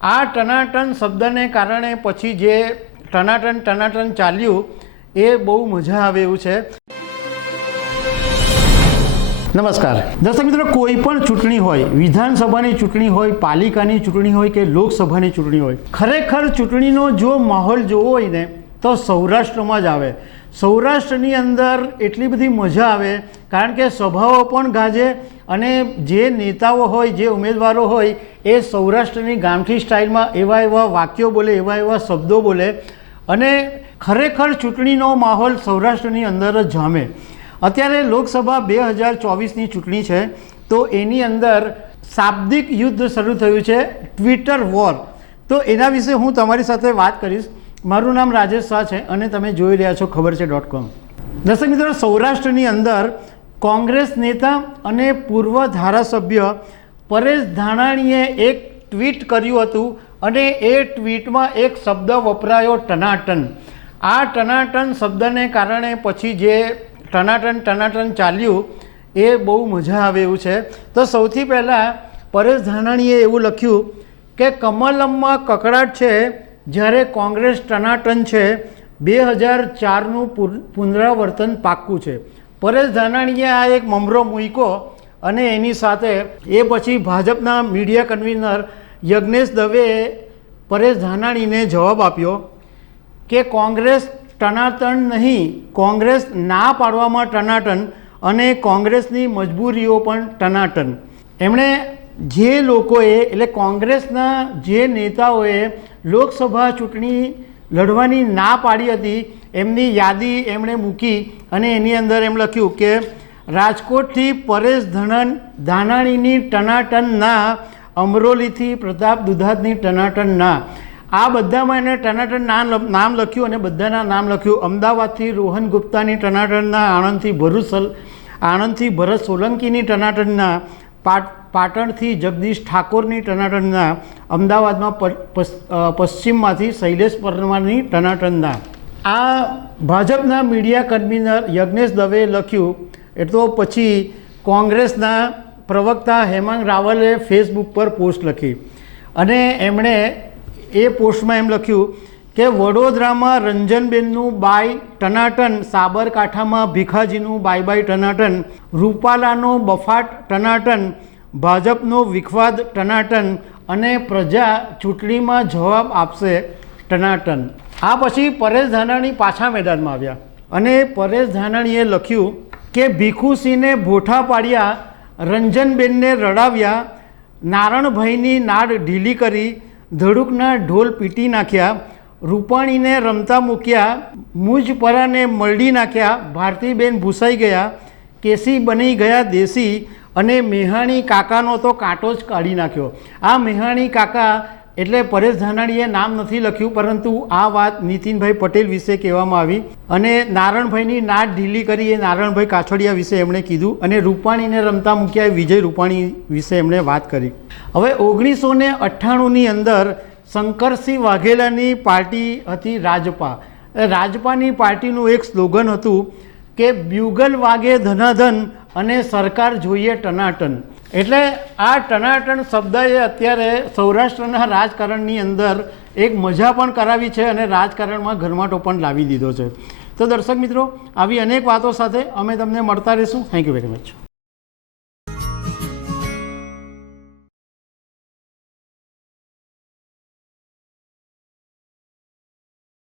આ ટનાટન શબ્દને કારણે પછી જે ટનાટન ટનાટન ચાલ્યું, એ બહુ મજા આવે એવું છે. નમસ્કાર. દર્શક મિત્રો, કોઈ પણ ચૂંટણી હોય, વિધાનસભાની ચૂંટણી હોય, પાલિકાની ચૂંટણી હોય કે લોકસભાની ચૂંટણી હોય, ખરેખર ચૂંટણીનો જો માહોલ જોવો હોય ને, તો સૌરાષ્ટ્રમાં જ આવે. સૌરાષ્ટ્રની અંદર એટલી બધી મજા આવે, કારણ કે સભાઓ પણ ગાજે અને જે નેતાઓ હોય, જે ઉમેદવારો હોય, એ સૌરાષ્ટ્રની ગામઠી સ્ટાઇલમાં એવા એવા વાક્યો બોલે, એવા એવા શબ્દો બોલે અને ખરેખર ચૂંટણીનો માહોલ સૌરાષ્ટ્રની અંદર જ જામે. અત્યારે લોકસભા બે હજાર ચોવીસની ચૂંટણી છે, તો એની અંદર શાબ્દિક યુદ્ધ શરૂ થયું છે, ટ્વિટર વોર. તો એના વિશે હું તમારી સાથે વાત કરીશ. મારું નામ રાજેશ શાહ છે અને તમે જોઈ રહ્યા છો ખબર છે ડોટ કોમ. દર્શક મિત્રો, સૌરાષ્ટ્રની અંદર કોંગ્રેસ નેતા અને પૂર્વ ધારાસભ્ય પરેશ ધાનાણીએ એક ટ્વીટ કર્યું હતું અને એ ટ્વીટમાં એક શબ્દ વપરાયો, ટનાટન. આ ટનાટન શબ્દને કારણે પછી જે ટનાટન ટનાટન ચાલ્યું, એ બહુ મજા આવે એવું છે. તો સૌથી પહેલાં પરેશ ધાનાણીએ એવું લખ્યું કે, કમલમમાં કકડાટ છે, જ્યારે કોંગ્રેસ ટનાટન છે, બે હજાર ચારનું પુનરાવર્તન પાક્કું છે. પરેશ ધાનાણીએ આ એક મમરો મૂક્યો અને એની સાથે એ પછી ભાજપના મીડિયા કન્વીનર યજ્ઞેશ દવેએ પરેશ ધાનાણીને જવાબ આપ્યો કે કોંગ્રેસ ટનાટન નહીં, કોંગ્રેસ ના પાડવામાં ટનાટન અને કોંગ્રેસની મજબૂરીઓ પણ ટનાટન. એમણે જે લોકોએ, એટલે કોંગ્રેસના જે નેતાઓએ લોકસભા ચૂંટણી લડવાની ના પાડી હતી એમની યાદી એમણે મૂકી અને એની અંદર એમ લખ્યું કે, રાજકોટથી પરેશ ધનન ધાનાણીની ટનાટન ના અમરોલીથી પ્રતાપ દુધાતની ટનાટન ના આ બધામાં એને ટનાટન નામ લખ્યું અને બધાના નામ લખ્યું. અમદાવાદથી રોહન ગુપ્તાની ટનાટનના, આણંદથી ભરૂસલ આણંદથી ભરત સોલંકીની ટનાટનના, પાટ, પાટણથી જગદીશ ઠાકોરની ટનાટનના, અમદાવાદમાં પશ્ચિમમાંથી શૈલેષ પરમારની ટનાટનના. આ ભાજપના મીડિયા કન્વીનર યજ્ઞેશ દવેએ લખ્યું, એ તો પછી કોંગ્રેસના પ્રવક્તા હેમાંગ રાવલે ફેસબુક પર પોસ્ટ લખી. અને એમણે એ પોસ્ટમાં એમ લખ્યું કે વડોદરામાં રંજનબેનનું બાય ટનાટન, સાબરકાંઠામાં ભીખાજીનું બાય બાય ટનાટન, રૂપાલાનો બફાટ ટનાટન, ભાજપનો વિખવાદ ટનાટન અને પ્રજા ચૂંટણીમાં જવાબ આપશે ટનાટન. આ પછી પરેશ ધાનાણી પાછા મેદાનમાં આવ્યા. અને પરેશ ધાનાણીએ લખ્યું કે ભીખુસિંહને ભોઠા પાડ્યા, રંજનબેનને રડાવ્યા, નારણભાઈની નાડ ઢીલી કરી, ધડુકના ઢોલ પીટી નાખ્યા, રૂપાણીને રમતા મૂક્યા, મુજપરાને મરડી નાખ્યા, ભારતીબેન ભૂસાઈ ગયા, કેસી બની ગયા દેશી અને મેહાણી કાકાનો તો કાંટો જ કાઢી નાખ્યો. આ મેહાણી કાકા એટલે પરેશ ધાનાણીએ નામ નથી લખ્યું, પરંતુ આ વાત નીતિનભાઈ પટેલ વિશે કહેવામાં આવી અને નારણભાઈની નાટ ઢીલી કરી એ નારણભાઈ કાછડિયા વિશે એમણે કીધું અને રૂપાણીને રમતા મૂક્યા વિજય રૂપાણી વિશે એમણે વાત કરી. હવે ઓગણીસો ને અઠ્ઠાણુંની અંદર શંકરસિંહ વાઘેલાની પાર્ટી હતી રાજપા. રાજપાની પાર્ટીનું એક સ્લોગન હતું કે બ્યુગલ વાગે ધનાધન અને સરકાર જોઈએ ટનાટન. એટલે આ ટનાટન શબ્દએ અત્યારે સૌરાષ્ટ્રના રાજકારણની અંદર એક મજા પણ કરાવી છે અને રાજકારણમાં ઘરમાટો પણ લાવી દીધો છે. તો દર્શક મિત્રો, આવી અનેક વાતો સાથે અમે તમને મળતા રહીશું. Thank you very much